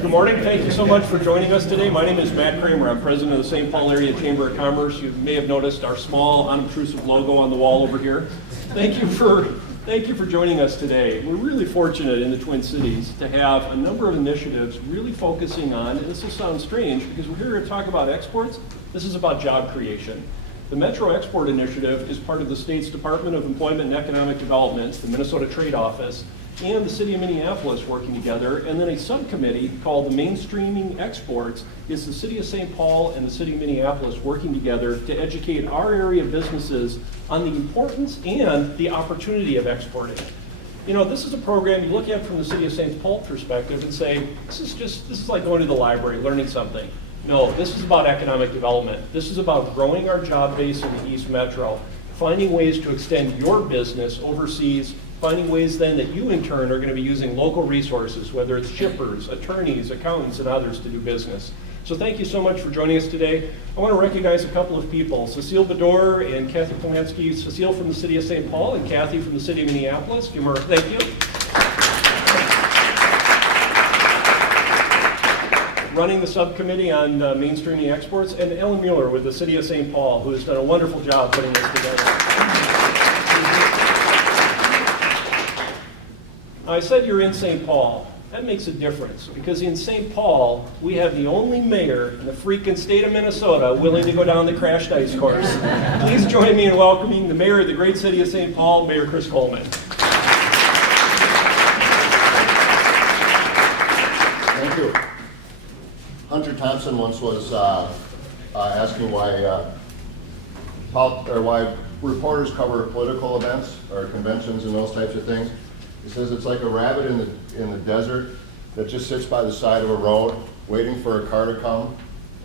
Good morning. Thank you so much for joining us today. My name is Matt Kramer. I'm president of the St. Paul Area Chamber of Commerce. You may have noticed our small, unobtrusive logo on the wall over here. Thank you for joining us today. We're really fortunate in the Twin Cities to have a number of initiatives really focusing on, and this will sound strange because we're here to talk about exports. This is about job creation. The Metro Export Initiative is part of the state's Department of Employment and Economic Development, the Minnesota Trade Office, and the City of Minneapolis working together, and then a subcommittee called the Mainstreaming Exports is the City of St. Paul and the City of Minneapolis working together to educate our area businesses on the importance and the opportunity of exporting. You know, this is a program you look at from the City of St. Paul perspective and say, this is like going to the library, learning something. No, this is about economic development. This is about growing our job base in the East Metro, finding ways to extend your business overseas, finding ways then that you in turn are going to be using local resources, whether it's shippers, attorneys, accountants, and others to do business. So thank you so much for joining us today. I want to recognize a couple of people, Cecile Bedore and Kathy Polanski. Cecile from the City of St. Paul and Kathy from the City of Minneapolis. Give her a thank you. Running the subcommittee on mainstreaming exports, and Ellen Mueller with the City of St. Paul, who has done a wonderful job putting this together. I said you're in St. Paul. That makes a difference because in St. Paul, we have the only mayor in the freaking state of Minnesota willing to go down the crashed ice course. Please join me in welcoming the mayor of the great city of St. Paul, Mayor Chris Coleman. Thank you. Hunter Thompson once was asking why reporters cover political events or conventions and those types of things. He says it's like a rabbit in the desert that just sits by the side of a road waiting for a car to come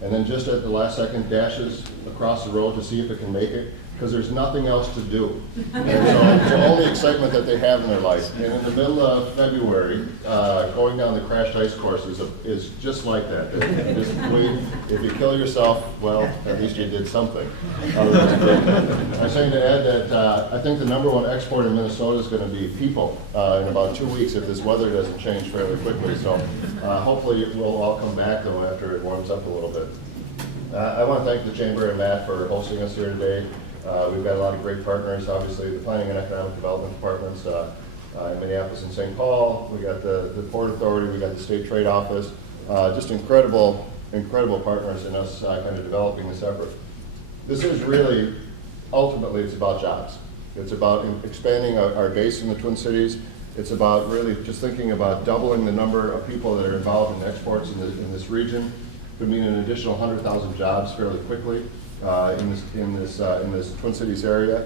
and then just at the last second dashes across the road to see if it can make it because there's nothing else to do. And so it's the only excitement that they have in their life. And in the middle of February, going down the crashed ice course is just like that. Just wait. If you kill yourself, well, at least you did something. I'm saying to add that I think the #1 export in Minnesota is going to be people in about 2 weeks if this weather doesn't change fairly quickly. So hopefully we'll all come back though after it warms up a little bit. I want to thank the Chamber and Matt for hosting us here today. We've got a lot of great partners, obviously the Planning and Economic Development Departments in Minneapolis and St. Paul. We got the Port Authority, we got the State Trade Office. Just incredible partners in us kind of developing this effort. This is really, ultimately, it's about jobs. It's about expanding our base in the Twin Cities. It's about really just thinking about doubling the number of people that are involved in exports in this region. Could mean an additional 100,000 jobs fairly quickly. In this Twin Cities area.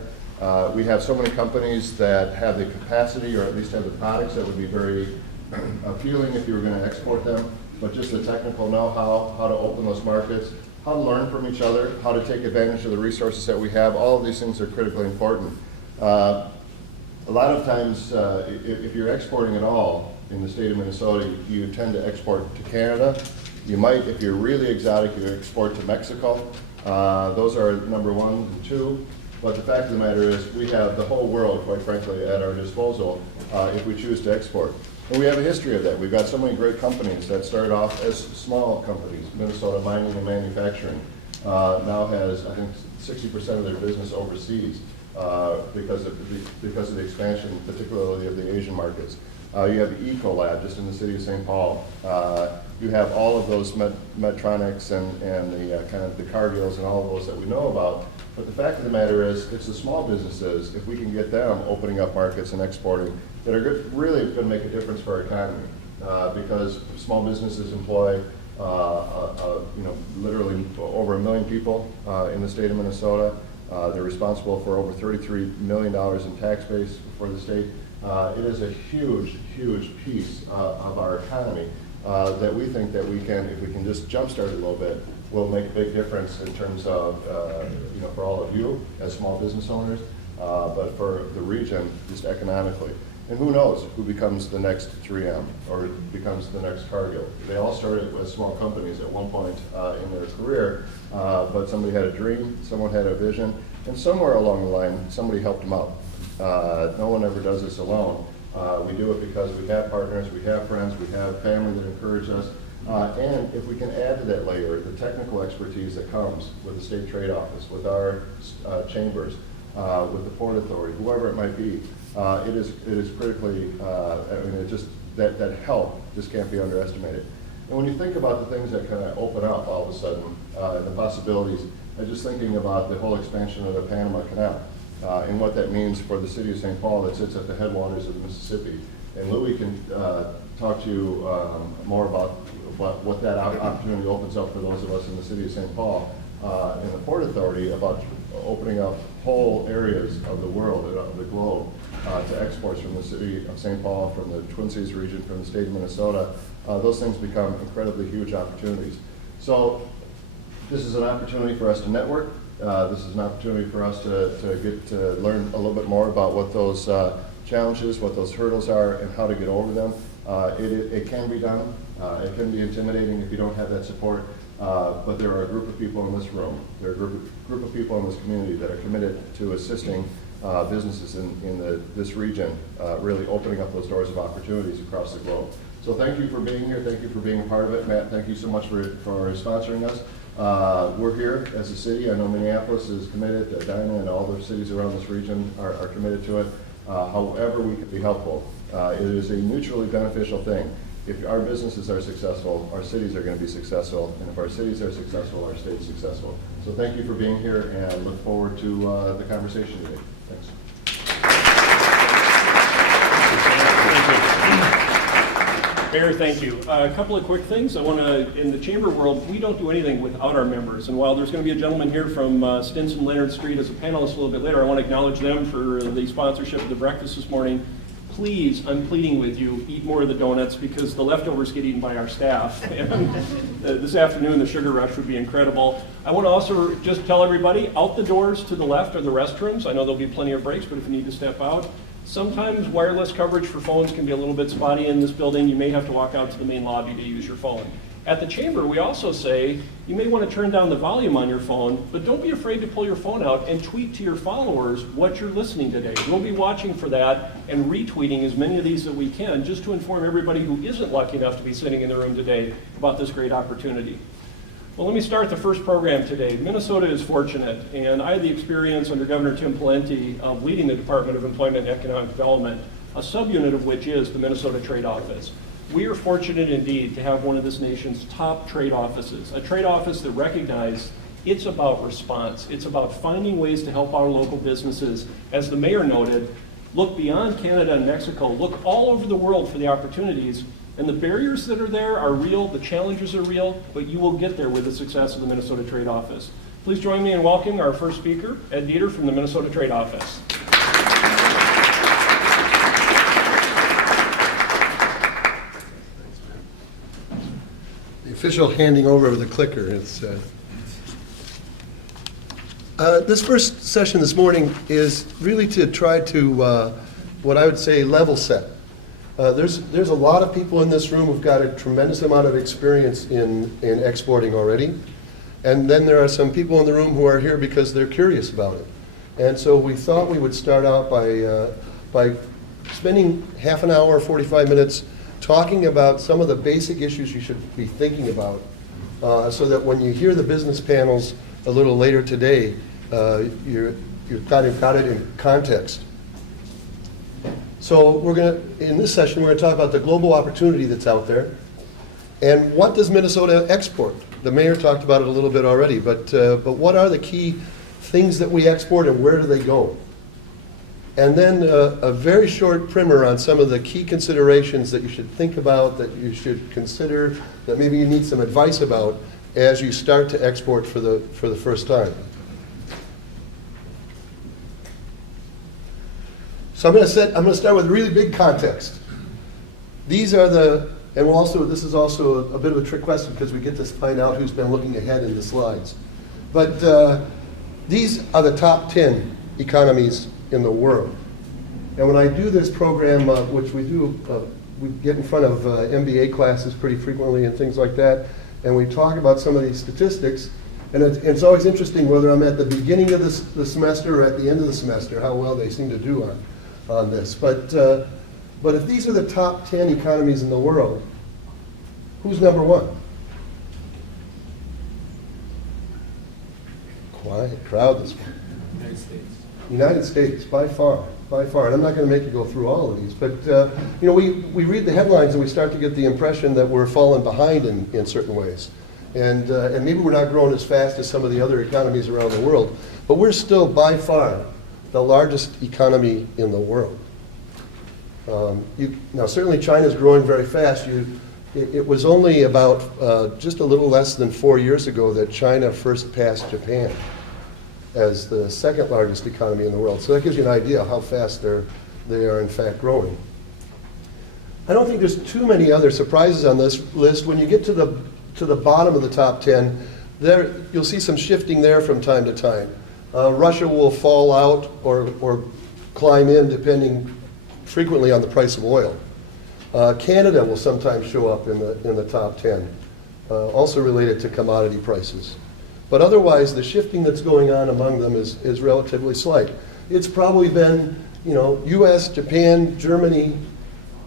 We have so many companies that have the capacity or at least have the products that would be very appealing if you were going to export them, but just the technical know-how, how to open those markets, how to learn from each other, how to take advantage of the resources that we have. All of these things are critically important. A lot of times, if you're exporting at all in the state of Minnesota, you tend to export to Canada. You might, if you're really exotic, you export to Mexico. Those are #1 and 2, but the fact of the matter is we have the whole world, quite frankly, at our disposal if we choose to export. And we have a history of that. We've got so many great companies that started off as small companies. Minnesota Mining and Manufacturing now has, I think, 60% of their business overseas because of the expansion, particularly of the Asian markets. You have the Ecolab just in the city of St. Paul. You have all of those Medtronics and the kind of the Cargills and all of those that we know about. But the fact of the matter is, it's the small businesses, if we can get them opening up markets and exporting, that are really going to make a difference for our economy. Because small businesses employ, literally over 1 million people in the state of Minnesota. They're responsible for over $33 million in tax base for the state. It is a huge, huge piece of our economy that we think that we can, if we can just jumpstart it a little bit, will make a big difference in terms of, for all of you as small business owners, but for the region just economically. And who knows who becomes the next 3M or becomes the next Cargill. They all started with small companies at one point in their career, but somebody had a dream, someone had a vision, and somewhere along the line, somebody helped them out. No one ever does this alone. We do it because we have partners, we have friends, we have family that encourage us. And if we can add to that layer the technical expertise that comes with the state trade office, with our chambers, with the Port Authority, whoever it might be, it is critically, I mean, that help just can't be underestimated. And when you think about the things that kind of open up all of a sudden, the possibilities, I'm just thinking about the whole expansion of the Panama Canal and what that means for the city of St. Paul that sits at the headwaters of the Mississippi. And Louis can talk to you more about what that opportunity opens up for those of us in the city of St. Paul and the Port Authority about opening up whole areas of the world, of the globe, to exports from the city of St. Paul, from the Twin Cities region, from the state of Minnesota. Those things become incredibly huge opportunities. So this is an opportunity for us to network. This is an opportunity for us to get to learn a little bit more about what those challenges, what those hurdles are, and how to get over them. It can be done. It can be intimidating if you don't have that support, but there are a group of people in this room, there are a group of people in this community that are committed to assisting businesses in this region, really opening up those doors of opportunities across the globe. So thank you for being here. Thank you for being a part of it. Matt, thank you so much for sponsoring us. We're here as a city. I know Minneapolis is committed, Edina and all the cities around this region are committed to it. However we can be helpful. It is a mutually beneficial thing. If our businesses are successful, our cities are going to be successful, and if our cities are successful, our state's successful. So thank you for being here, and I look forward to the conversation today. Thanks. Mayor, thank you. A couple of quick things. I want to, in the chamber world, we don't do anything without our members. And while there's going to be a gentleman here from Stinson Leonard Street as a panelist a little bit later, I want to acknowledge them for the sponsorship of the breakfast this morning. Please, I'm pleading with you, eat more of the donuts because the leftovers get eaten by our staff. And this afternoon, the sugar rush would be incredible. I want to also just tell everybody, out the doors to the left are the restrooms. I know there'll be plenty of breaks, but if you need to step out. Sometimes wireless coverage for phones can be a little bit spotty in this building. You may have to walk out to the main lobby to use your phone. At the chamber, we also say you may want to turn down the volume on your phone, but don't be afraid to pull your phone out and tweet to your followers what you're listening today. We'll be watching for that and retweeting as many of these that we can just to inform everybody who isn't lucky enough to be sitting in the room today about this great opportunity. Well, let me start the first program today. Minnesota is fortunate, and I had the experience under Governor Tim Pawlenty of leading the Department of Employment and Economic Development, a subunit of which is the Minnesota Trade Office. We are fortunate indeed to have one of this nation's top trade offices, a trade office that recognizes it's about response. It's about finding ways to help our local businesses, as the mayor noted, look beyond Canada and Mexico, look all over the world for the opportunities. And the barriers that are there are real, the challenges are real, but you will get there with the success of the Minnesota Trade Office. Please join me in welcoming our first speaker, Ed Dieter from the Minnesota Trade Office. The official handing over of the clicker. It's, this first session this morning is really to try to, what I would say, level set. There's a lot of people in this room who've got a tremendous amount of experience in exporting already. And then there are some people in the room who are here because they're curious about it. And so we thought we would start out by spending half an hour, 45 minutes, talking about some of the basic issues you should be thinking about so that when you hear the business panels a little later today, you've got it in context. So in this session, we're going to talk about the global opportunity that's out there and what does Minnesota export? The mayor talked about it a little bit already, but what are the key things that we export and where do they go? And then a very short primer on some of the key considerations that you should think about, that you should consider, that maybe you need some advice about as you start to export for the first time. So I'm going to start with really big context. These are this is also a bit of a trick question because we get to find out who's been looking ahead in the slides. But these are the top 10 economies in the world. And when I do this program, which we do, we get in front of MBA classes pretty frequently and things like that, and we talk about some of these statistics, and it's always interesting whether I'm at the beginning of the semester or at the end of the semester, how well they seem to do on this. But if these are the top 10 economies in the world, Who's number one? Quiet crowd this morning. United States. United States, by far, by far. And I'm not going to make you go through all of these, but we read the headlines and we start to get the impression that we're falling behind in certain ways. And maybe we're not growing as fast as some of the other economies around the world, but we're still by far the largest economy in the world. Now, certainly China's growing very fast. It was only about just a little less than 4 years ago that China first passed Japan as the second largest economy in the world. So that gives you an idea of how fast they are in fact growing. I don't think there's too many other surprises on this list. When you get to the bottom of the top 10, there you'll see some shifting there from time to time. Russia will fall out or climb in depending frequently on the price of oil. Canada will sometimes show up in the top 10, also related to commodity prices. But otherwise, the shifting that's going on among them is relatively slight. It's probably been, U.S., Japan, Germany,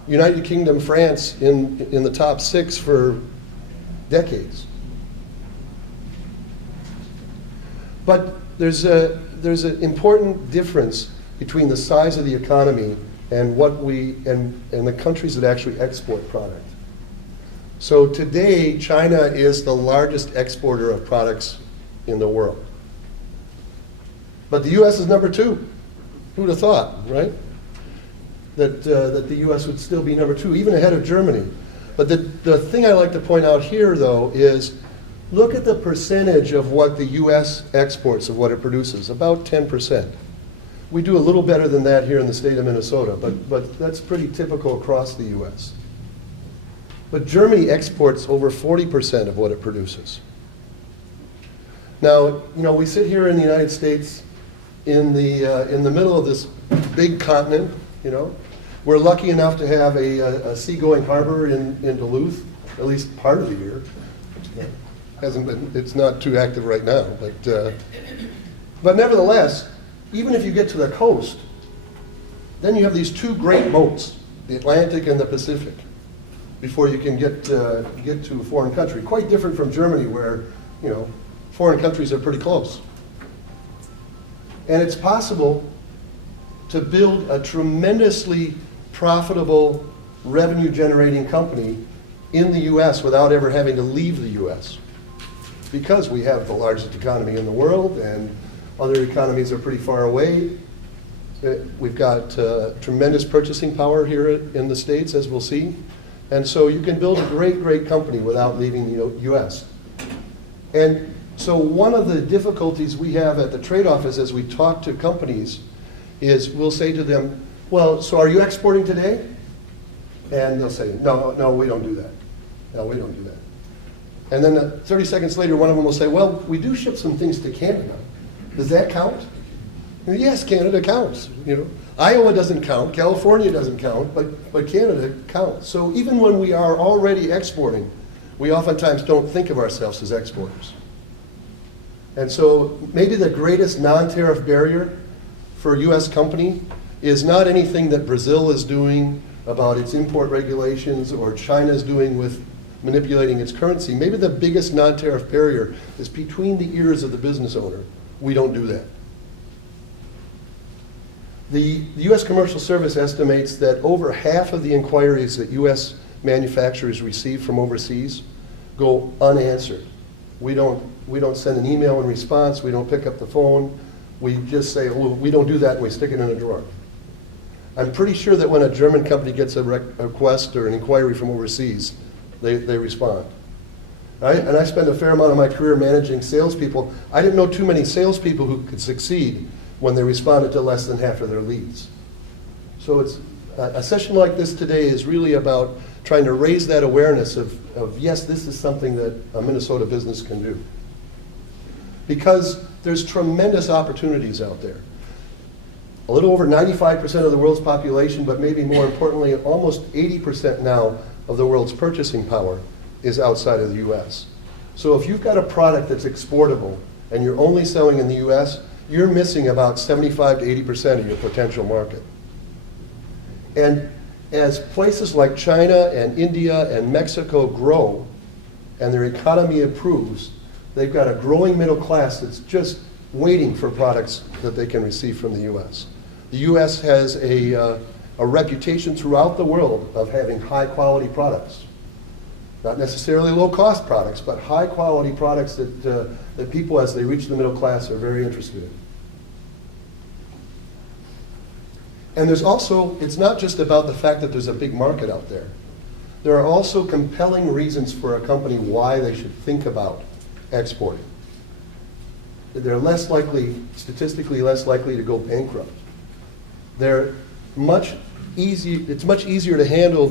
United Kingdom, France in the top 6 for decades. But there's an important difference between the size of the economy and and the countries that actually export product. So today, China is the largest exporter of products in the world. But the U.S. is number 2. Who would have thought, right? That the U.S. would still be number 2, even ahead of Germany. But the thing I like to point out here, though, is look at the percentage of what the U.S. exports, of what it produces, about 10%. We do a little better than that here in the state of Minnesota, but that's pretty typical across the U.S. But Germany exports over 40% of what it produces. Now, we sit here in the United States in the middle of this big continent, We're lucky enough to have a seagoing harbor in Duluth, at least part of the year. It's not too active right now, but nevertheless, even if you get to the coast, then you have these 2 great moats, the Atlantic and the Pacific, before you can get to a foreign country. Quite different from Germany, where foreign countries are pretty close. And it's possible to build a tremendously profitable revenue-generating company in the U.S. without ever having to leave the U.S. because we have the largest economy in the world and other economies are pretty far away. We've got tremendous purchasing power here in the States, as we'll see. And so you can build a great, great company without leaving the U.S. And so one of the difficulties we have at the trade office as we talk to companies is we'll say to them, well, so are you exporting today? And they'll say, no, we don't do that. No, we don't do that. And then 30 seconds later, one of them will say, well, we do ship some things to Canada. Does that count? And yes, Canada counts. Iowa doesn't count, California doesn't count, but Canada counts. So even when we are already exporting, we oftentimes don't think of ourselves as exporters. And so maybe the greatest non-tariff barrier for a U.S. company is not anything that Brazil is doing about its import regulations or China is doing with manipulating its currency. Maybe the biggest non-tariff barrier is between the ears of the business owner. We don't do that. The U.S. Commercial Service estimates that over half of the inquiries that U.S. manufacturers receive from overseas go unanswered. We don't send an email in response. We don't pick up the phone. We just say, well, we don't do that, and we stick it in a drawer. I'm pretty sure that when a German company gets a request or an inquiry from overseas, they respond. And I spent a fair amount of my career managing salespeople. I didn't know too many salespeople who could succeed when they responded to less than half of their leads. So it's a session like this today is really about trying to raise that awareness of yes, this is something that a Minnesota business can do. Because there's tremendous opportunities out there. A little over 95% of the world's population, but maybe more importantly, almost 80% now of the world's purchasing power is outside of the U.S. So if you've got a product that's exportable and you're only selling in the U.S., you're missing about 75 to 80% of your potential market. And as places like China and India and Mexico grow and their economy improves, they've got a growing middle class that's just waiting for products that they can receive from the U.S. The U.S. has a reputation throughout the world of having high-quality products. Not necessarily low-cost products, but high-quality products that people, as they reach the middle class, are very interested in. And there's also, it's not just about the fact that there's a big market out there. There are also compelling reasons for a company why they should think about exporting. They're less likely, statistically less likely to go bankrupt. It's much easier to handle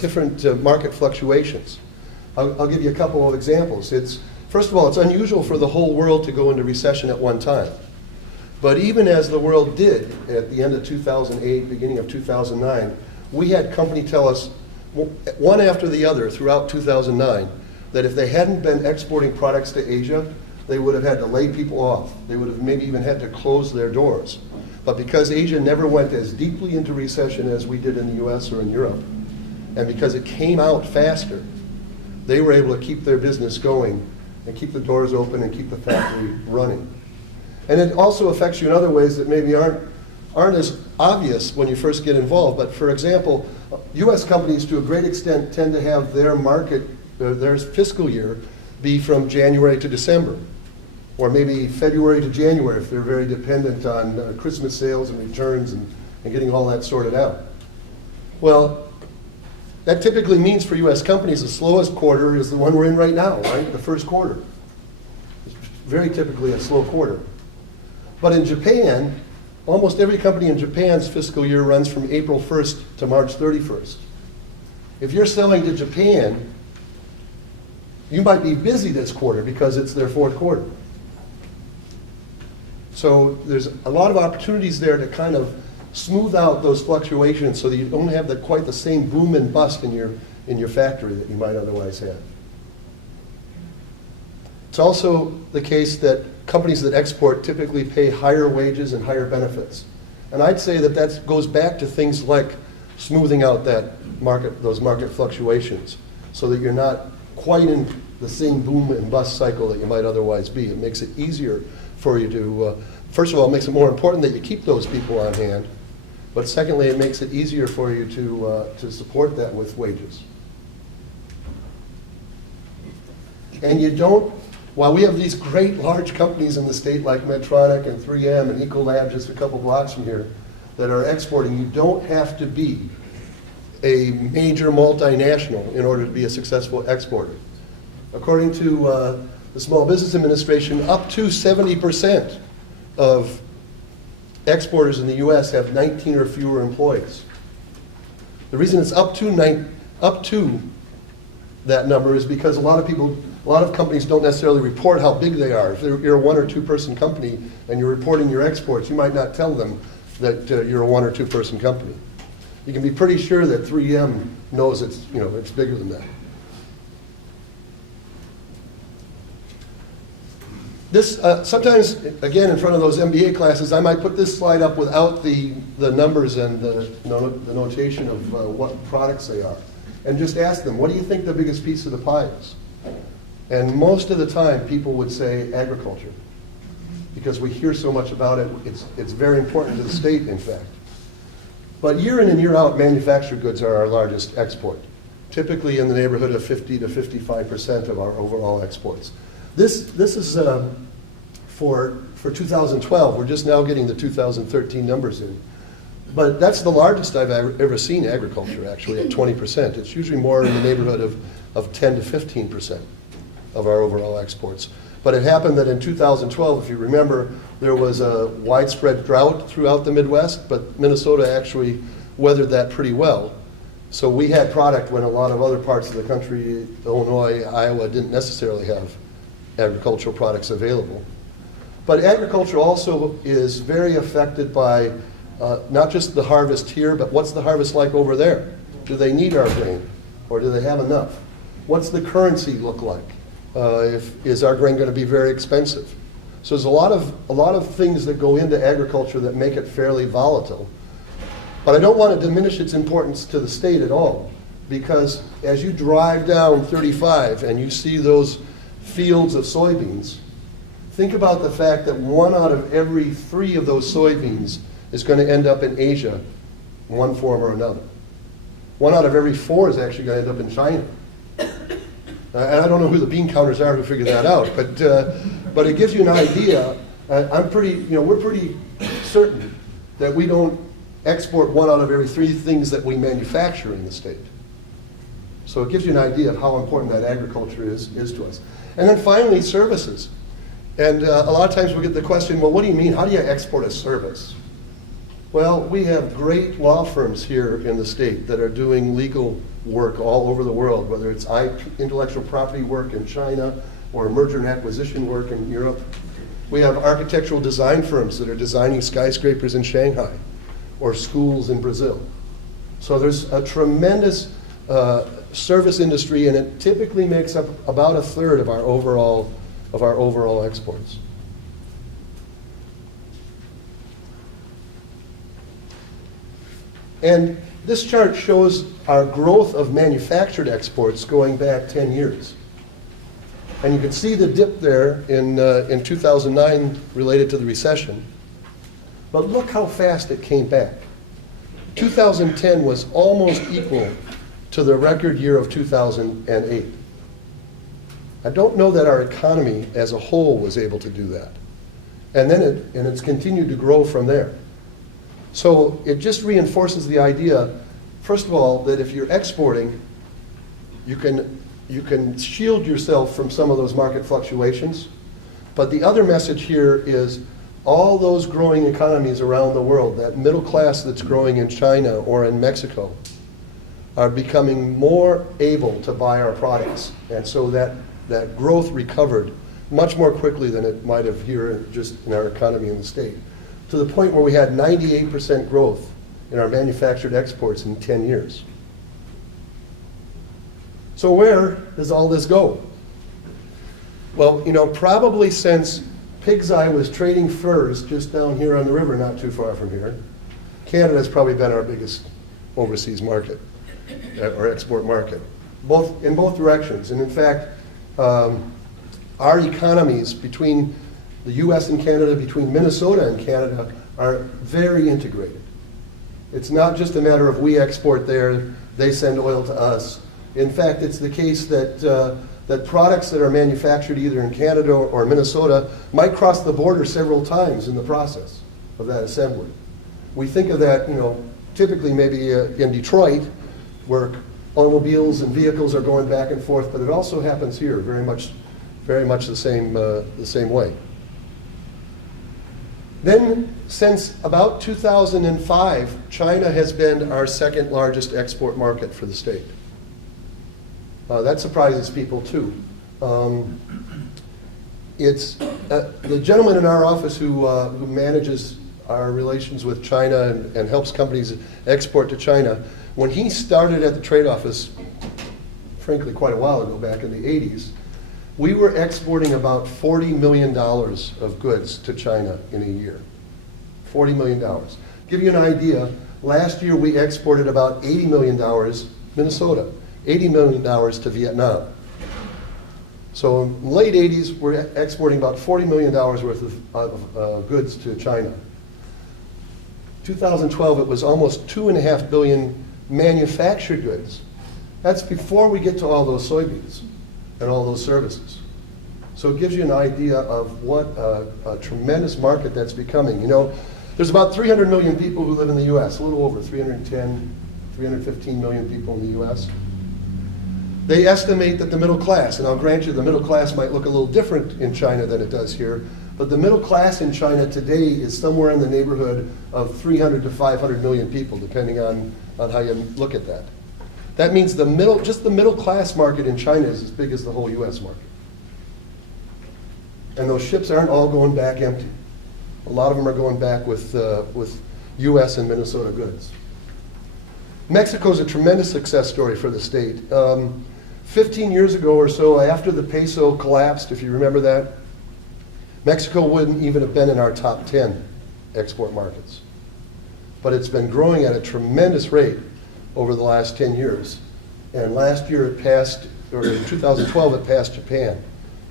different market fluctuations. I'll give you a couple of examples. First of all, it's unusual for the whole world to go into recession at one time. But even as the world did at the end of 2008, beginning of 2009, we had companies tell us, one after the other throughout 2009, that if they hadn't been exporting products to Asia, they would have had to lay people off. They would have maybe even had to close their doors. But because Asia never went as deeply into recession as we did in the US or in Europe, and because it came out faster, they were able to keep their business going and keep the doors open and keep the factory running. And it also affects you in other ways that maybe aren't as obvious when you first get involved. But for example, US companies to a great extent tend to have their their fiscal year be from January to December, or maybe February to January if they're very dependent on Christmas sales and returns and getting all that sorted out. Well, that typically means for US companies the slowest quarter is the one we're in right now, right? The first quarter. It's very typically a slow quarter. But in Japan, almost every company in Japan's fiscal year runs from April 1st to March 31st. If you're selling to Japan, you might be busy this quarter because it's their fourth quarter. So there's a lot of opportunities there to kind of smooth out those fluctuations so that you don't have quite the same boom and bust in your factory that you might otherwise have. It's also the case that companies that export typically pay higher wages and higher benefits. And I'd say that goes back to things like smoothing out those market fluctuations so that you're not quite in the same boom and bust cycle that you might otherwise be. It makes it easier for you to, first of all, it makes it more important that you keep those people on hand, but secondly, it makes it easier for you to support that with wages. And you don't, while we have these great large companies in the state like Medtronic and 3M and Ecolab just a couple blocks from here that are exporting, you don't have to be a major multinational in order to be a successful exporter. According to the Small Business Administration, up to 70% of exporters in the US have 19 or fewer employees. The reason it's up to that number is because a lot of companies don't necessarily report how big they are. If you're a 1 or 2 person company and you're reporting your exports, you might not tell them that you're a 1 or 2 person company. You can be pretty sure that 3M knows it's bigger than that. This, sometimes, again, in front of those MBA classes, I might put this slide up without the numbers and the notation of what products they are. And just ask them, what do you think the biggest piece of the pie is? And most of the time, people would say agriculture. Because we hear so much about it, it's very important to the state, in fact. But year in and year out, manufactured goods are our largest export, typically in the neighborhood of 50 to 55% of our overall exports. This is for 2012. We're just now getting the 2013 numbers in. But that's the largest I've ever seen agriculture, actually, at 20%. It's usually more in the neighborhood of 10 to 15% of our overall exports. But it happened that in 2012, if you remember, there was a widespread drought throughout the Midwest, but Minnesota actually weathered that pretty well. So we had product when a lot of other parts of the country, Illinois, Iowa, didn't necessarily have agricultural products available. But agriculture also is very affected by not just the harvest here, but what's the harvest like over there? Do they need our grain, or do they have enough? What's the currency look like? Is our grain going to be very expensive? So there's a lot of things that go into agriculture that make it fairly volatile. But I don't want to diminish its importance to the state at all, because as you drive down 35 and you see those fields of soybeans, think about the fact that 1 out of every 3 of those soybeans is going to end up in Asia in one form or another. 1 out of every 4 is actually going to end up in China. And I don't know who the bean counters are who figure that out, but it gives you an idea. We're pretty certain that we don't export 1 out of every 3 things that we manufacture in the state. So it gives you an idea of how important that agriculture is to us. And then finally, services. And a lot of times we get the question, well, what do you mean? How do you export a service? Well, we have great law firms here in the state that are doing legal work all over the world, whether it's intellectual property work in China or merger and acquisition work in Europe. We have architectural design firms that are designing skyscrapers in Shanghai or schools in Brazil. So there's a tremendous service industry, and it typically makes up about 1/3 of our overall exports. And this chart shows our growth of manufactured exports going back 10 years. And you can see the dip there in 2009 related to the recession. But look how fast it came back. 2010 was almost equal to the record year of 2008. I don't know that our economy as a whole was able to do that. And then it's continued to grow from there. So it just reinforces the idea, first of all, that if you're exporting, you can shield yourself from some of those market fluctuations. But the other message here is all those growing economies around the world, that middle class that's growing in China or in Mexico, are becoming more able to buy our products. And so that growth recovered much more quickly than it might have here just in our economy in the state, to the point where we had 98% growth in our manufactured exports in 10 years. So where does all this go? Well, probably since Pig's Eye was trading furs just down here on the river, not too far from here, Canada's probably been our biggest overseas market, or export market, in both directions. And in fact, our economies between the US and Canada, between Minnesota and Canada, are very integrated. It's not just a matter of we export there, they send oil to us. In fact, it's the case that products that are manufactured either in Canada or Minnesota might cross the border several times in the process of that assembly. We think of that, typically maybe in Detroit, where automobiles and vehicles are going back and forth, but it also happens here very much the same way. Then, since about 2005, China has been our second largest export market for the state. That surprises people too. It's the gentleman in our office who manages our relations with China and helps companies export to China. When he started at the trade office, frankly quite a while ago, back in the 80s, we were exporting about $40 million of goods to China in a year. $40 million. Give you an idea, last year we exported about $80 million, Minnesota, $80 million to Vietnam. So in the late 80s, we're exporting about $40 million worth of goods to China. 2012, it was almost 2.5 billion manufactured goods. That's before we get to all those soybeans and all those services. So it gives you an idea of what a tremendous market that's becoming. There's about 300 million people who live in the US, a little over 315 million people in the US. They estimate that the middle class, and I'll grant you the middle class might look a little different in China than it does here, but the middle class in China today is somewhere in the neighborhood of 300 to 500 million people, depending on how you look at that. That means just the middle class market in China is as big as the whole US market. And those ships aren't all going back empty. A lot of them are going back with US and Minnesota goods. Mexico's a tremendous success story for the state. 15 years ago or so, after the peso collapsed, if you remember that, Mexico wouldn't even have been in our top 10 export markets. but it's been growing at a tremendous rate over the last 10 years. And last year it passed, or in 2012 it passed Japan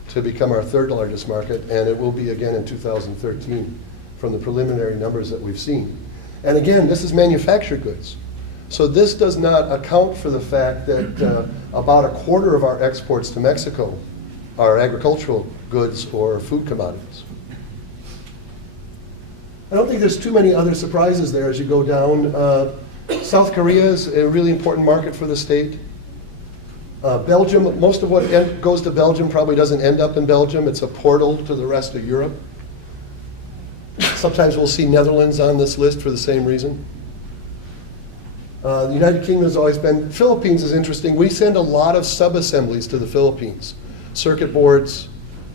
to become our third largest market, and it will be again in 2013 from the preliminary numbers that we've seen. And again, this is manufactured goods. So this does not account for the fact that about a quarter of our exports to Mexico are agricultural goods or food commodities. I don't think there's too many other surprises there as you go down. South Korea is a really important market for the state. Belgium, most of what goes to Belgium probably doesn't end up in Belgium. It's a portal to the rest of Europe. Sometimes we'll see Netherlands on this list for the same reason. The United Kingdom has always been. Philippines is interesting. We send a lot of sub-assemblies to the Philippines, circuit boards,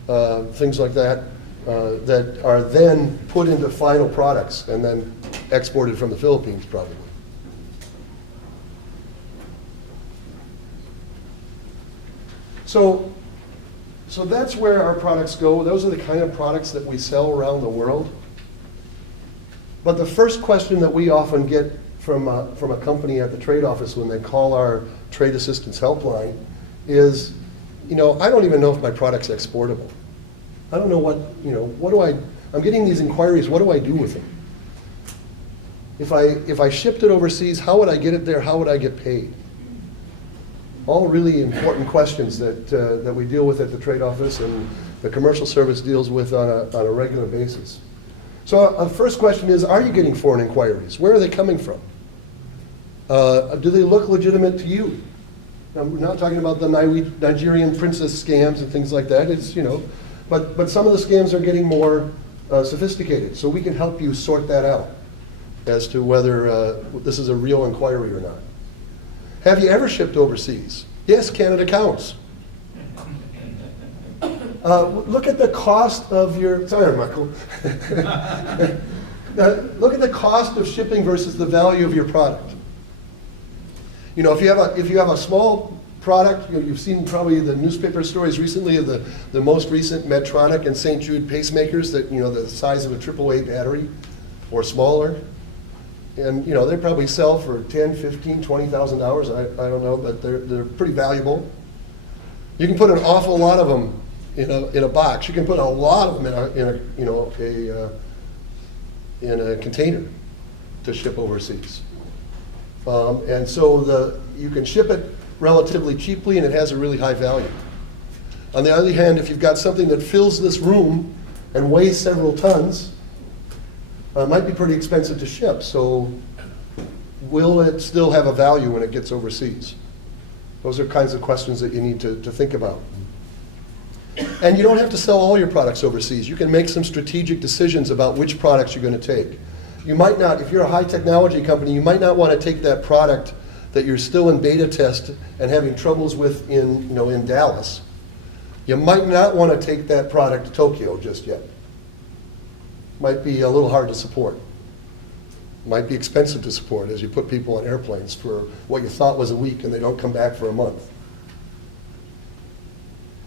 things like that, that are then put into final products and then exported from the Philippines probably. So that's where our products go. Those are the kind of products that we sell around the world. But the first question that we often get from a company at the trade office when they call our trade assistance helpline is, I don't even know if my product's exportable. I don't know I'm getting these inquiries, what do I do with them? If I shipped it overseas, how would I get it there? How would I get paid? All really important questions that we deal with at the trade office and the commercial service deals with on a regular basis. So the first question is, are you getting foreign inquiries? Where are they coming from? Do they look legitimate to you? I'm not talking about the Nigerian princess scams and things like that. It's, but some of the scams are getting more sophisticated. So we can help you sort that out as to whether this is a real inquiry or not. Have you ever shipped overseas? Yes, Canada counts. Look at the cost of your, sorry, Michael. Look at the cost of shipping versus the value of your product. If you have a small product, you've seen probably the newspaper stories recently of the most recent Medtronic and St. Jude pacemakers that, the size of a AAA battery or smaller. And they probably sell for $10,000, $15,000, $20,000. I don't know, but they're pretty valuable. You can put an awful lot of them in a box. You can put a lot of them in a container to ship overseas. And so you can ship it relatively cheaply, and it has a really high value. On the other hand, if you've got something that fills this room and weighs several tons, it might be pretty expensive to ship. So will it still have a value when it gets overseas? Those are kinds of questions that you need to think about. And you don't have to sell all your products overseas. You can make some strategic decisions about which products you're going to take. You might not, if you're a high technology company, you might not want to take that product that you're still in beta test and having troubles with in Dallas. You might not want to take that product to Tokyo just yet. Might be a little hard to support. Might be expensive to support as you put people on airplanes for what you thought was a week and they don't come back for a month.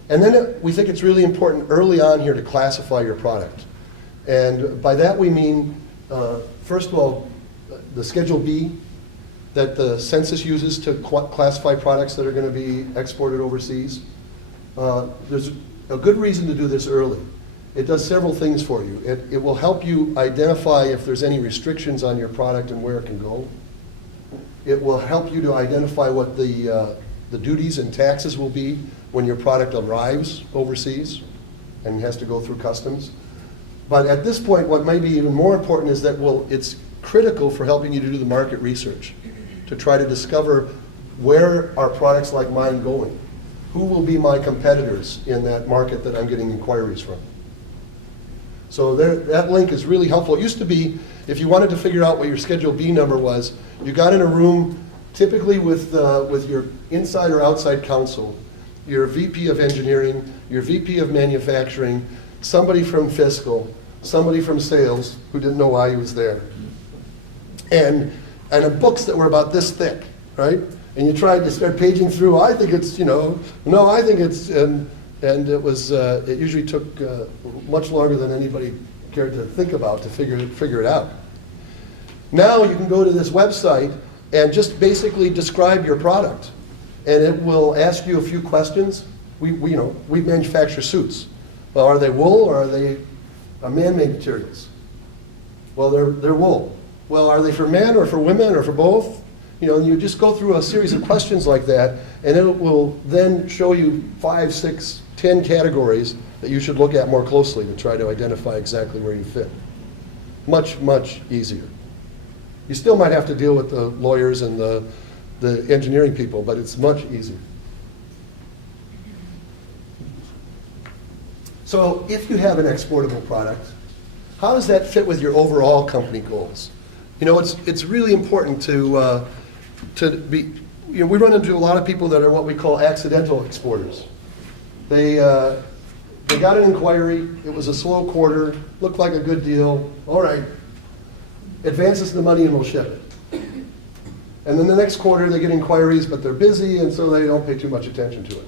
And then we think it's really important early on here to classify your product. And by that we mean, first of all, the Schedule B that the census uses to classify products that are going to be exported overseas. There's a good reason to do this early. It does several things for you. It will help you identify if there's any restrictions on your product and where it can go. It will help you to identify what the duties and taxes will be when your product arrives overseas and has to go through customs. But at this point, what might be even more important is that, it's critical for helping you to do the market research, to try to discover where are products like mine going? Who will be my competitors in that market that I'm getting inquiries from? So that link is really helpful. It used to be, if you wanted to figure out what your Schedule B number was, you got in a room typically with your inside or outside counsel, your VP of engineering, your VP of manufacturing, somebody from fiscal, somebody from sales who didn't know why he was there. And books that were about this thick, right? And you tried to start paging through, I think it's, no, I think it's, and it was, it usually took much longer than anybody cared to think about to figure it out. Now you can go to this website and just basically describe your product. And it will ask you a few questions. We manufacture suits. Well, are they wool or are they man-made materials? Well, they're wool. Well, are they for men or for women or for both? And you just go through a series of questions like that, and it will then show you 5, 6, 10 categories that you should look at more closely to try to identify exactly where you fit. Much, much easier. You still might have to deal with the lawyers and the engineering people, but it's much easier. So if you have an exportable product, how does that fit with your overall company goals? It's really important to be, we run into a lot of people that are what we call accidental exporters. They got an inquiry, it was a slow quarter, looked like a good deal, all right, advance us the money and we'll ship it. And then the next quarter they get inquiries, but they're busy and so they don't pay too much attention to it.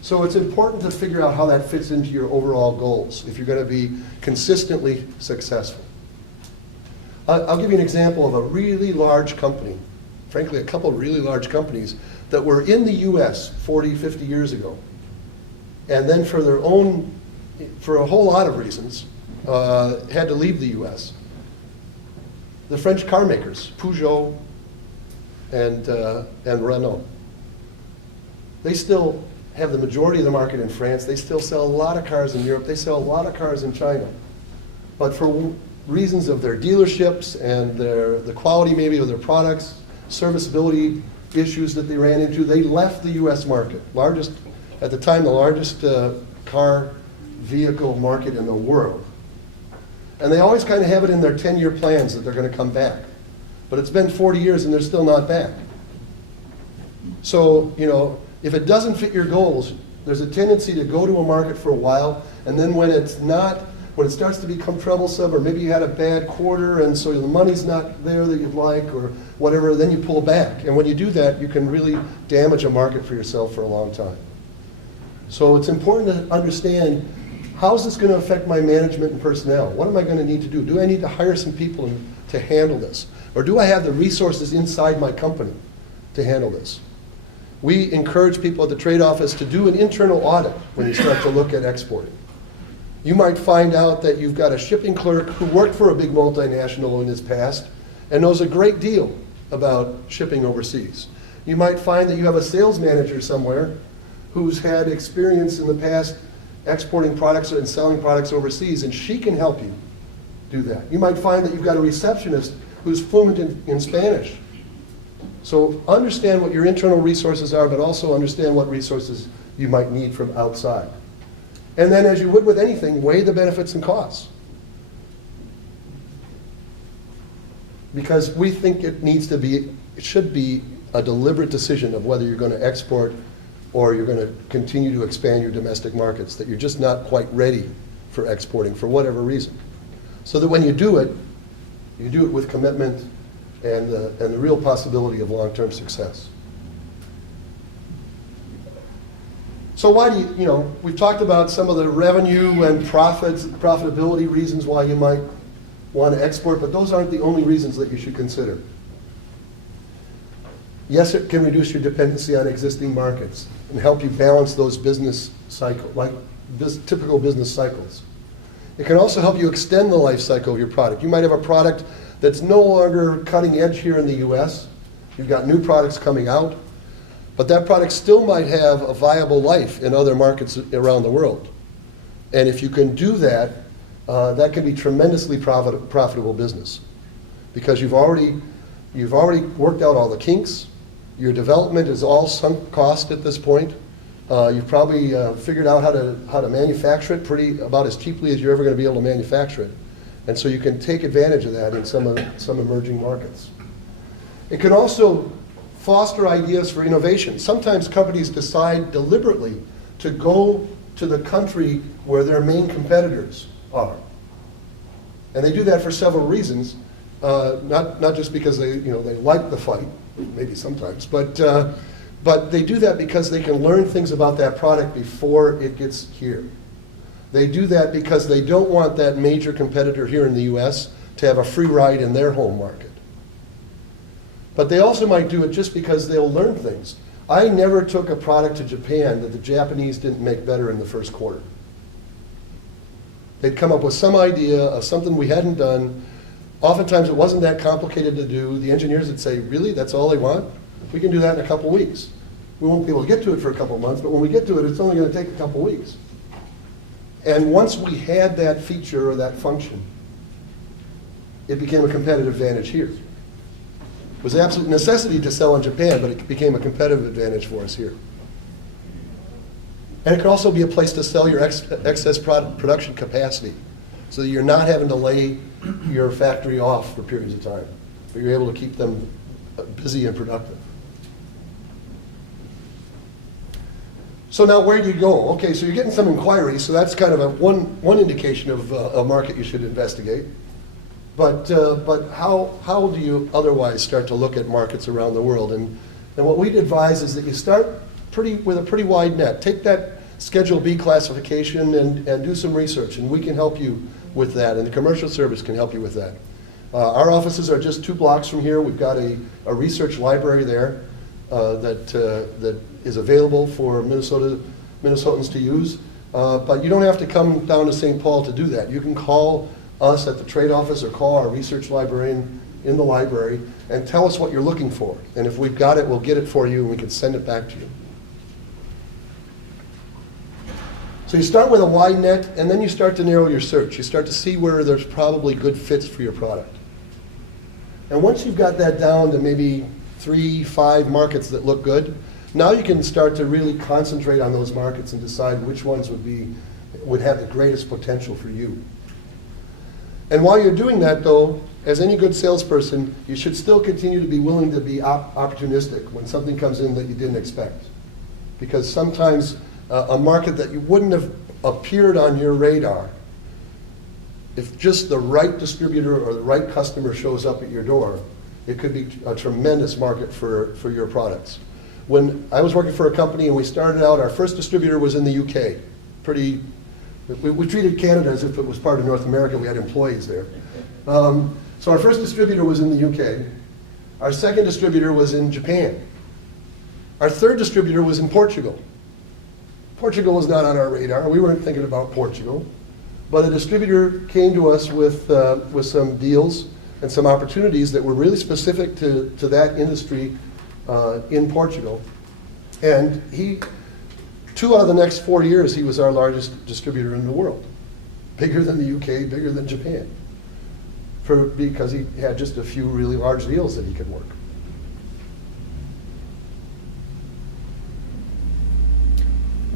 So it's important to figure out how that fits into your overall goals if you're going to be consistently successful. I'll give you an example of a really large company, frankly a couple of really large companies that were in the US 40, 50 years ago. And then for a whole lot of reasons, had to leave the US. The French car makers, Peugeot and Renault. They still have the majority of the market in France. They still sell a lot of cars in Europe. They sell a lot of cars in China. But for reasons of their dealerships and the quality maybe of their products, serviceability issues that they ran into, they left the US market. At the time, the largest car vehicle market in the world. And they always kind of have it in their 10-year plans that they're going to come back. But it's been 40 years and they're still not back. So, if it doesn't fit your goals, there's a tendency to go to a market for a while, and then when it starts to become troublesome, or maybe you had a bad quarter and so the money's not there that you'd like or whatever, then you pull back. And when you do that, you can really damage a market for yourself for a long time. So it's important to understand, how is this going to affect my management and personnel? What am I going to need to do? Do I need to hire some people to handle this? Or do I have the resources inside my company to handle this? We encourage people at the trade office to do an internal audit when you start to look at exporting. You might find out that you've got a shipping clerk who worked for a big multinational in his past and knows a great deal about shipping overseas. You might find that you have a sales manager somewhere who's had experience in the past exporting products and selling products overseas, and she can help you do that. You might find that you've got a receptionist who's fluent in Spanish. So understand what your internal resources are, but also understand what resources you might need from outside. And then, as you would with anything, weigh the benefits and costs. Because we think it should be a deliberate decision of whether you're going to export or you're going to continue to expand your domestic markets, that you're just not quite ready for exporting for whatever reason. So that when you do it with commitment and the real possibility of long-term success. So why do we've talked about some of the revenue and profitability reasons why you might want to export, but those aren't the only reasons that you should consider. Yes, it can reduce your dependency on existing markets and help you balance those business cycles, typical business cycles. It can also help you extend the life cycle of your product. You might have a product that's no longer cutting edge here in the US. You've got new products coming out, but that product still might have a viable life in other markets around the world. And if you can do that, that can be tremendously profitable business, because you've already worked out all the kinks. Your development is all sunk cost at this point. You've probably figured out how to manufacture it about as cheaply as you're ever going to be able to manufacture it. And so you can take advantage of that in some emerging markets. It can also foster ideas for innovation. Sometimes companies decide deliberately to go to the country where their main competitors are. And they do that for several reasons, not just because they like the fight, maybe sometimes, but they do that because they can learn things about that product before it gets here. They do that because they don't want that major competitor here in the US to have a free ride in their home market. But they also might do it just because they'll learn things. I never took a product to Japan that the Japanese didn't make better in the first quarter. They'd come up with some idea of something we hadn't done. Oftentimes it wasn't that complicated to do. The engineers would say, really, that's all they want? We can do that in a couple weeks. We won't be able to get to it for a couple of months, but when we get to it, it's only going to take a couple weeks. And once we had that feature or that function, it became a competitive advantage here. It was an absolute necessity to sell in Japan, but it became a competitive advantage for us here. And it could also be a place to sell your excess production capacity, so that you're not having to lay your factory off for periods of time, but you're able to keep them busy and productive. So now where do you go? Okay, so you're getting some inquiries, so that's kind of one indication of a market you should investigate. But how do you otherwise start to look at markets around the world? And what we'd advise is that you start with a pretty wide net. Take that Schedule B classification and do some research, and we can help you with that, and the commercial service can help you with that. Our offices are just 2 blocks from here. We've got a research library there that is available for Minnesotans to use. But you don't have to come down to St. Paul to do that. You can call us at the trade office or call our research librarian in the library and tell us what you're looking for. And if we've got it, we'll get it for you and we can send it back to you. So you start with a wide net, and then you start to narrow your search. You start to see where there's probably good fits for your product. And once you've got that down to maybe 3, 5 markets that look good, now you can start to really concentrate on those markets and decide which ones would have the greatest potential for you. And while you're doing that, though, as any good salesperson, you should still continue to be willing to be opportunistic when something comes in that you didn't expect. Because sometimes a market that you wouldn't have appeared on your radar, if just the right distributor or the right customer shows up at your door, it could be a tremendous market for your products. When I was working for a company and we started out, our first distributor was in the UK. We treated Canada as if it was part of North America. We had employees there. So our first distributor was in the UK. Our second distributor was in Japan. Our third distributor was in Portugal. Portugal was not on our radar. We weren't thinking about Portugal. But a distributor came to us with some deals and some opportunities that were really specific to that industry in Portugal. And 2 out of the next 4 years, he was our largest distributor in the world. Bigger than the UK, bigger than Japan. Because he had just a few really large deals that he could work.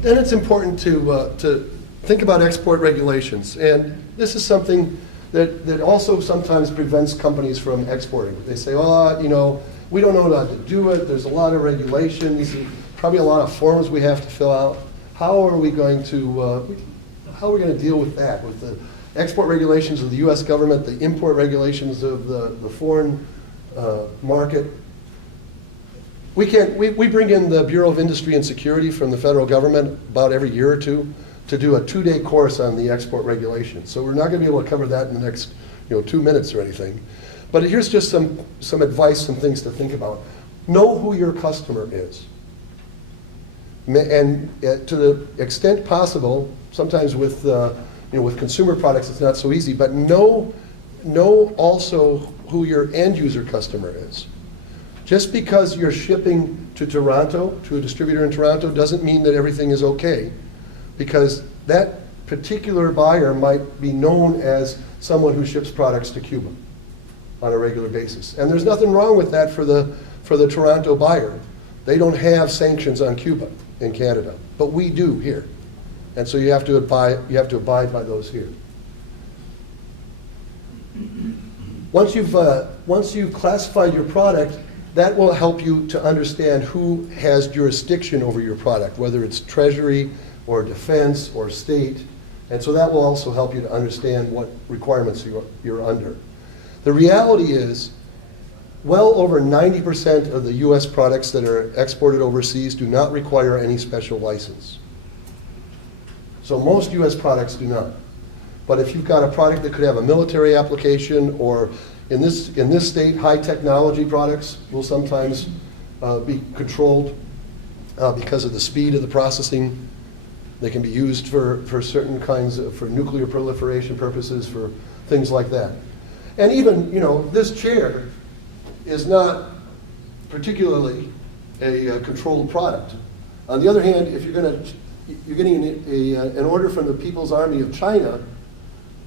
Then it's important to think about export regulations. And this is something that also sometimes prevents companies from exporting. They say, oh, we don't know how to do it. There's a lot of regulations, probably a lot of forms we have to fill out. How are we going to deal with that? With the export regulations of the U.S. government, the import regulations of the foreign market. We bring in the Bureau of Industry and Security from the federal government about every year or two to do a 2-day course on the export regulations. So we're not going to be able to cover that in the next 2 minutes or anything. But here's just some advice, some things to think about. Know who your customer is. And to the extent possible, sometimes with consumer products it's not so easy, but know also who your end user customer is. Just because you're shipping to Toronto, to a distributor in Toronto, doesn't mean that everything is okay, because that particular buyer might be known as someone who ships products to Cuba on a regular basis. And there's nothing wrong with that for the Toronto buyer. They don't have sanctions on Cuba in Canada, but we do here. And so you have to abide by those here. Once you've classified your product, that will help you to understand who has jurisdiction over your product, whether it's Treasury or Defense or State. And so that will also help you to understand what requirements you're under. The reality is, well over 90% of the U.S. products that are exported overseas do not require any special license. So most U.S. products do not. But if you've got a product that could have a military application or In this state, high technology products will sometimes be controlled because of the speed of the processing. They can be used for certain kinds of, for nuclear proliferation purposes, for things like that. And even, this chair is not particularly a controlled product. On the other hand, if you're getting an order from the People's Army of China,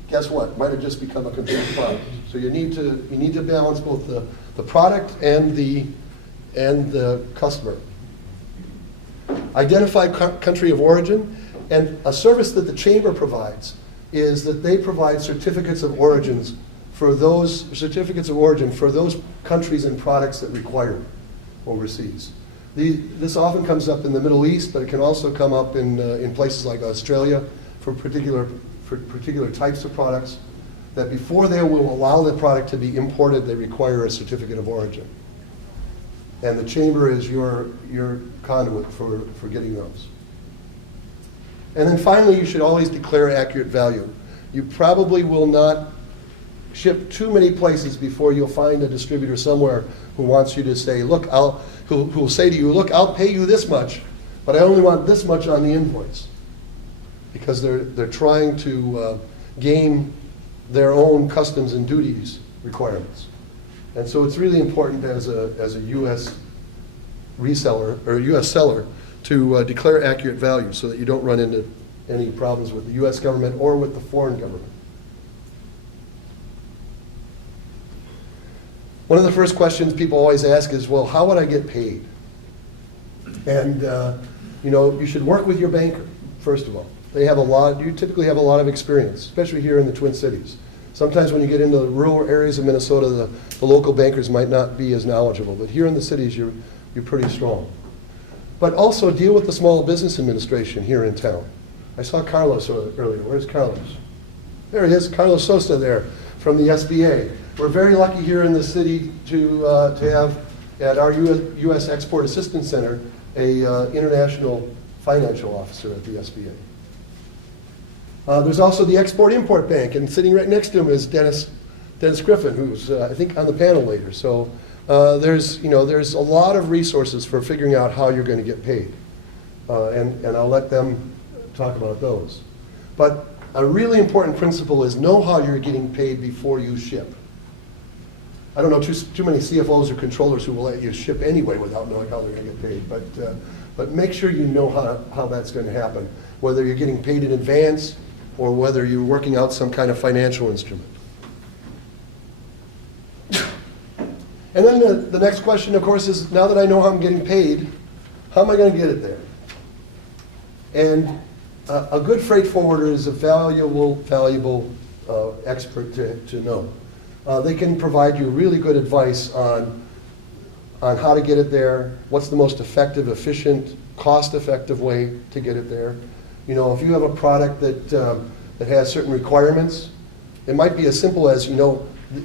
guess what? Might have just become a controlled product. So you need to balance both the product and the customer. Identify country of origin, and a service that the Chamber provides is that they provide certificates of origin for those countries and products that require them overseas. This often comes up in the Middle East, but it can also come up in places like Australia for particular types of products, that before they will allow the product to be imported, they require a certificate of origin. And the Chamber is your conduit for getting those. And then finally, you should always declare accurate value. You probably will not ship too many places before you'll find a distributor somewhere who wants you to say, look, who will say to you, look, I'll pay you this much, but I only want this much on the invoice. Because they're trying to game their own customs and duties requirements. And so it's really important as a U.S. reseller or a U.S. seller to declare accurate value so that you don't run into any problems with the U.S. government or with the foreign government. One of the first questions people always ask is, well, how would I get paid? And you should work with your banker, first of all. You typically have a lot of experience, especially here in the Twin Cities. Sometimes when you get into the rural areas of Minnesota, the local bankers might not be as knowledgeable, but here in the cities, you're pretty strong. But also deal with the Small Business Administration here in town. I saw Carlos earlier. Where's Carlos? There he is, Carlos Sosa there from the SBA. We're very lucky here in the city to have at our U.S. Export Assistance Center a international financial officer at the SBA. There's also the Export-Import Bank, and sitting right next to him is Dennis Griffin, who's I think on the panel later. So there's a lot of resources for figuring out how you're going to get paid, and I'll let them talk about those. But a really important principle is know how you're getting paid before you ship. I don't know too many CFOs or controllers who will let you ship anyway without knowing how they're going to get paid. But make sure you know how that's going to happen, whether you're getting paid in advance or whether you're working out some kind of financial instrument. And then the next question, of course, is now that I know how I'm getting paid, how am I going to get it there? And a good freight forwarder is a valuable expert to know. They can provide you really good advice on how to get it there, what's the most effective, efficient, cost-effective way to get it there. If you have a product that has certain requirements, it might be as simple as,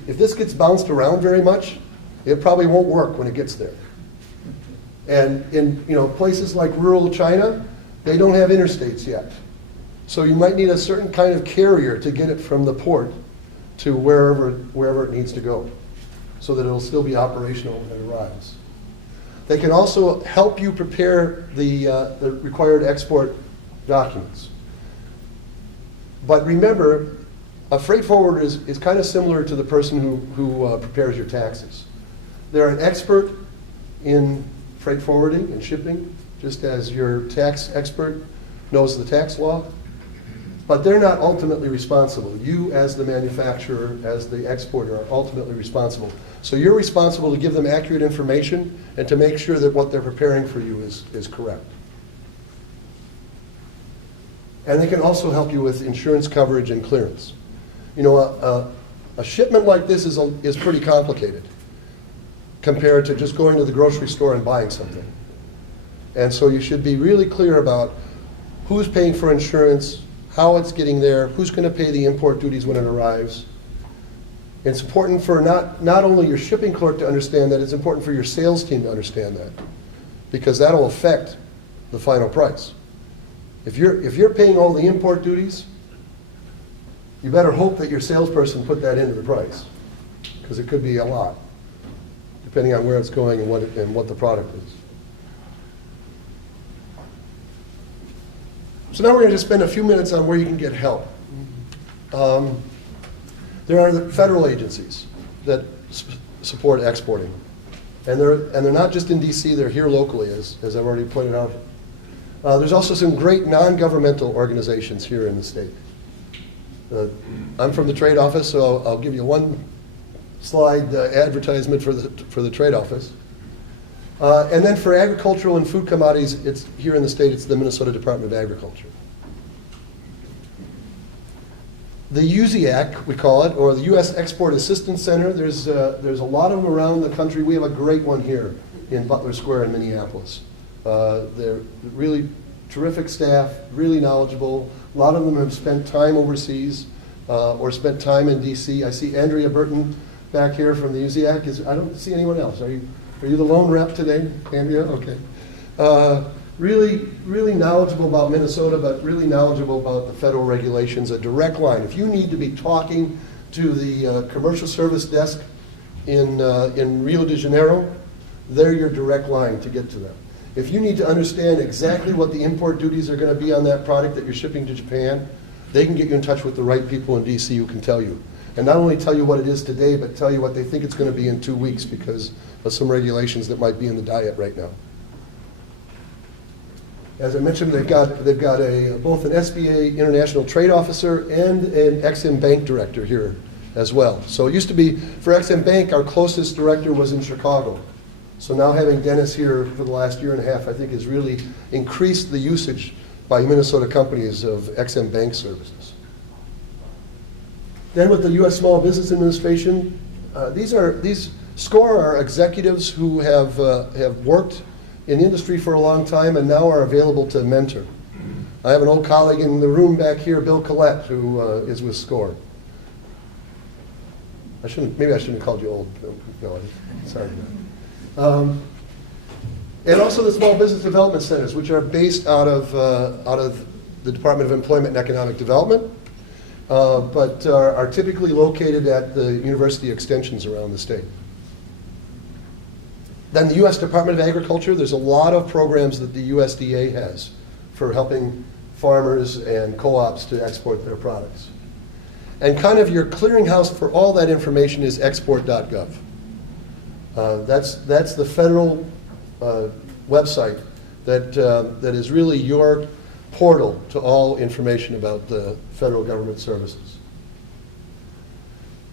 if this gets bounced around very much, it probably won't work when it gets there. And in places like rural China, they don't have interstates yet. So you might need a certain kind of carrier to get it from the port to wherever it needs to go, so that it'll still be operational when it arrives. They can also help you prepare the required export documents. But remember, a freight forwarder is kind of similar to the person who prepares your taxes. They're an expert in freight forwarding and shipping, just as your tax expert knows the tax law. But they're not ultimately responsible. You, as the manufacturer, as the exporter, are ultimately responsible. So you're responsible to give them accurate information and to make sure that what they're preparing for you is correct. And they can also help you with insurance coverage and clearance. A shipment like this is pretty complicated compared to just going to the grocery store and buying something. And so you should be really clear about who's paying for insurance, how it's getting there, who's going to pay the import duties when it arrives. It's important for not only your shipping clerk to understand that, it's important for your sales team to understand that, because that'll affect the final price. If you're paying all the import duties, you better hope that your salesperson put that into the price, because it could be a lot, depending on where it's going and what the product is. So now we're going to just spend a few minutes on where you can get help. There are the federal agencies that support exporting. And they're not just in DC, they're here locally, as I've already pointed out. There's also some great non-governmental organizations here in the state. I'm from the trade office, so I'll give you one slide advertisement for the trade office. And then for agricultural and food commodities, it's here in the state, it's the Minnesota Department of Agriculture. The USIAC, we call it, or the U.S. Export Assistance Center, there's a lot of them around the country. We have a great one here in Butler Square in Minneapolis. They're really terrific staff, really knowledgeable. A lot of them have spent time overseas or spent time in D.C. I see Andrea Burton back here from the USIAC. I don't see anyone else. Are you the lone rep today, Andrea? Okay. Really knowledgeable about Minnesota, but really knowledgeable about the federal regulations, a direct line. If you need to be talking to the commercial service desk in Rio de Janeiro, they're your direct line to get to them. If you need to understand exactly what the import duties are going to be on that product that you're shipping to Japan, they can get you in touch with the right people in DC who can tell you. And not only tell you what it is today, but tell you what they think it's going to be in 2 weeks because of some regulations that might be in the diet right now. As I mentioned, they've got both an SBA International Trade Officer and an Ex-Im Bank Director here as well. So it used to be, for Ex-Im Bank, our closest director was in Chicago. So now having Dennis here for the last year and a half, I think has really increased the usage by Minnesota companies of Ex-Im Bank services. Then with the U.S. Small Business Administration, these SCORE are executives who have worked in industry for a long time and now are available to mentor. I have an old colleague in the room back here, Bill Collette, who is with SCORE. Maybe I shouldn't have called you old. No, sorry. And also the Small Business Development Centers, which are based out of the Department of Employment and Economic Development, but are typically located at the university extensions around the state. Then the U.S. Department of Agriculture, there's a lot of programs that the USDA has for helping farmers and co-ops to export their products. And kind of your clearinghouse for all that information is export.gov. That's the federal website that is really your portal to all information about the federal government services.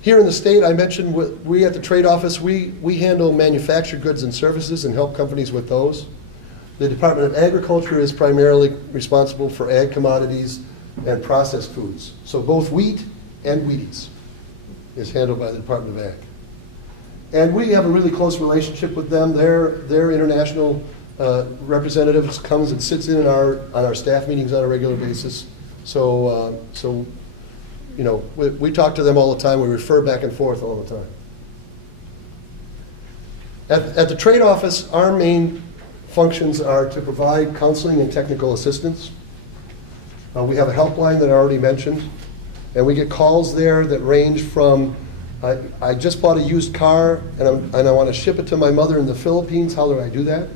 Here in the state, I mentioned we at the trade office, we handle manufactured goods and services and help companies with those. The Department of Agriculture is primarily responsible for ag commodities and processed foods. So both wheat and Wheaties is handled by the Department of Ag. And we have a really close relationship with them. Their international representatives comes and sits in on our staff meetings on a regular basis. So you know, we talk to them all the time. We refer back and forth all the time. At the trade office, our main functions are to provide counseling and technical assistance. We have a helpline that I already mentioned, and we get calls there that range from, I just bought a used car and I want to ship it to my mother in the Philippines. How do I do that?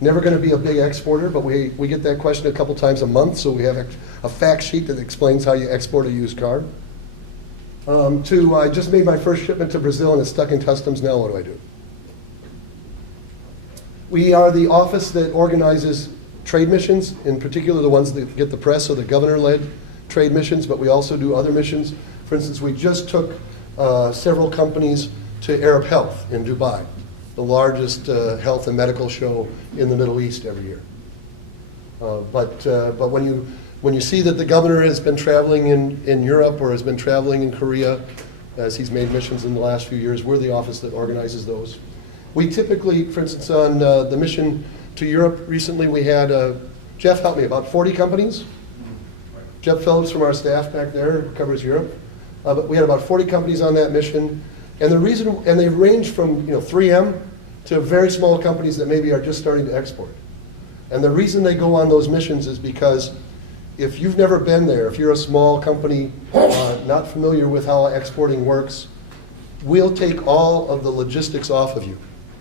Never going to be a big exporter, but we get that question a couple times a month, so we have a fact sheet that explains how you export a used car. I just made my first shipment to Brazil and it's stuck in customs, now what do I do? We are the office that organizes trade missions, in particular the ones that get the press, so the governor-led trade missions, but we also do other missions. For instance, we just took several companies to Arab Health in Dubai, the largest health and medical show in the Middle East every year. But when you see that the governor has been traveling in Europe or has been traveling in Korea, as he's made missions in the last few years, we're the office that organizes those. We typically, for instance, on the mission to Europe recently, we had, Jeff helped me, about 40 companies. Jeff Phillips from our staff back there covers Europe. But we had about 40 companies on that mission. And the reason, and they range from 3M to very small companies that maybe are just starting to export. And the reason they go on those missions is because if you've never been there, if you're a small company not familiar with how exporting works, we'll take all of the logistics off of you.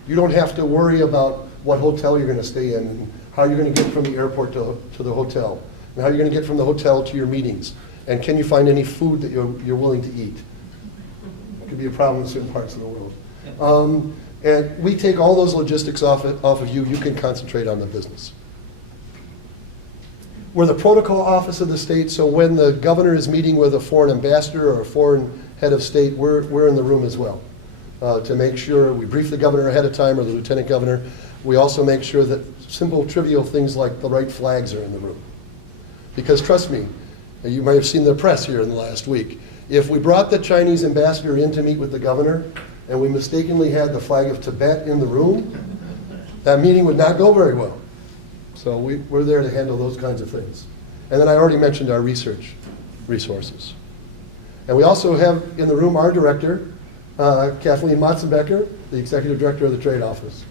You don't have to worry about what hotel you're going to stay in, and how you're going to get from the airport to the hotel, and how you're going to get from the hotel to your meetings, and can you find any food that you're willing to eat. It could be a problem in certain parts of the world. And we take all those logistics off of you. You can concentrate on the business. We're the protocol office of the state, so when the governor is meeting with a foreign ambassador or a foreign head of state, we're in the room as well to make sure we brief the governor ahead of time or the lieutenant governor. We also make sure that simple, trivial things like the right flags are in the room. Because trust me, you might have seen the press here in the last week. If we brought the Chinese ambassador in to meet with the governor and we mistakenly had the flag of Tibet in the room, that meeting would not go very well. So we're there to handle those kinds of things. And then I already mentioned our research resources. And we also have in the room our director, Kathleen Matzenbecker, the executive director of the trade office.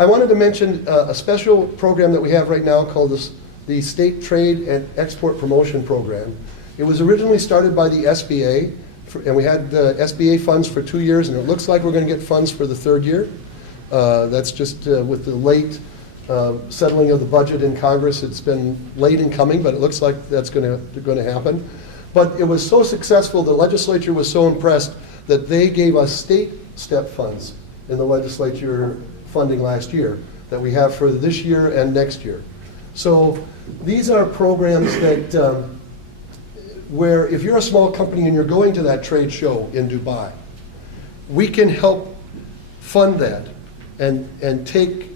I wanted to mention a special program that we have right now called the State Trade and Export Promotion Program. It was originally started by the SBA, and we had SBA funds for 2 years, and it looks like we're going to get funds for the third year. That's just with the late settling of the budget in Congress. It's been late in coming, but it looks like that's going to happen. But it was so successful, the legislature was so impressed that they gave us state step funds in the legislature funding last year that we have for this year and next year. So these are programs that where if you're a small company and you're going to that trade show in Dubai, we can help fund that and take,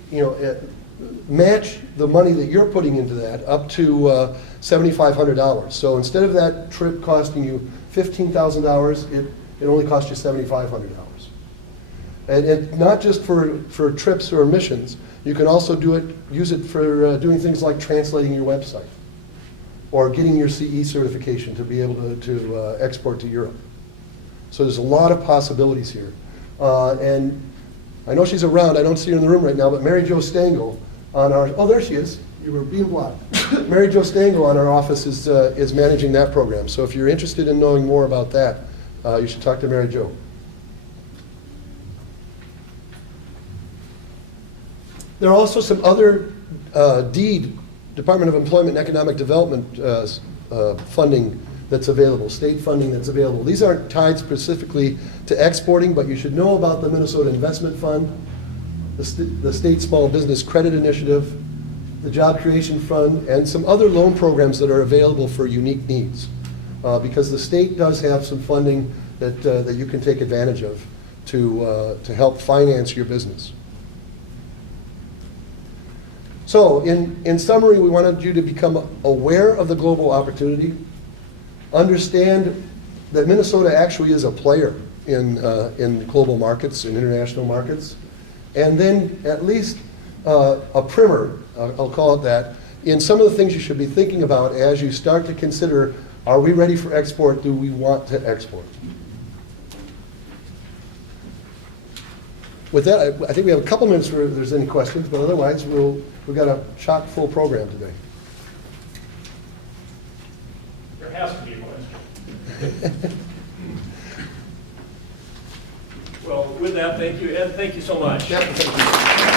match the money that you're putting into that up to $7,500. So instead of that trip costing you $15,000, it only costs you $7,500. And not just for trips or missions, you can also use it for doing things like translating your website or getting your CE certification to be able to export to Europe. So there's a lot of possibilities here. And I know she's around, I don't see her in the room right now, but Mary Jo Stengel on our, oh, there she is, you were being blocked. Mary Jo Stengel on our office is managing that program. So if you're interested in knowing more about that, you should talk to Mary Jo. There are also some other DEED, Department of Employment and Economic Development funding that's available, state funding that's available. These aren't tied specifically to exporting, but you should know about the Minnesota Investment Fund, the State Small Business Credit Initiative, the Job Creation Fund, and some other loan programs that are available for unique needs. Because the state does have some funding that you can take advantage of to help finance your business. So in summary, we wanted you to become aware of the global opportunity, understand that Minnesota actually is a player in global markets, in international markets, and then at least a primer, I'll call it that, in some of the things you should be thinking about as you start to consider, are we ready for export? Do we want to export? With that, I think we have a couple minutes for if there's any questions, but otherwise we've got a chock-full program today. There has to be a question. Well, with that, thank you, Ed. Thank you so much. Yep, thank you.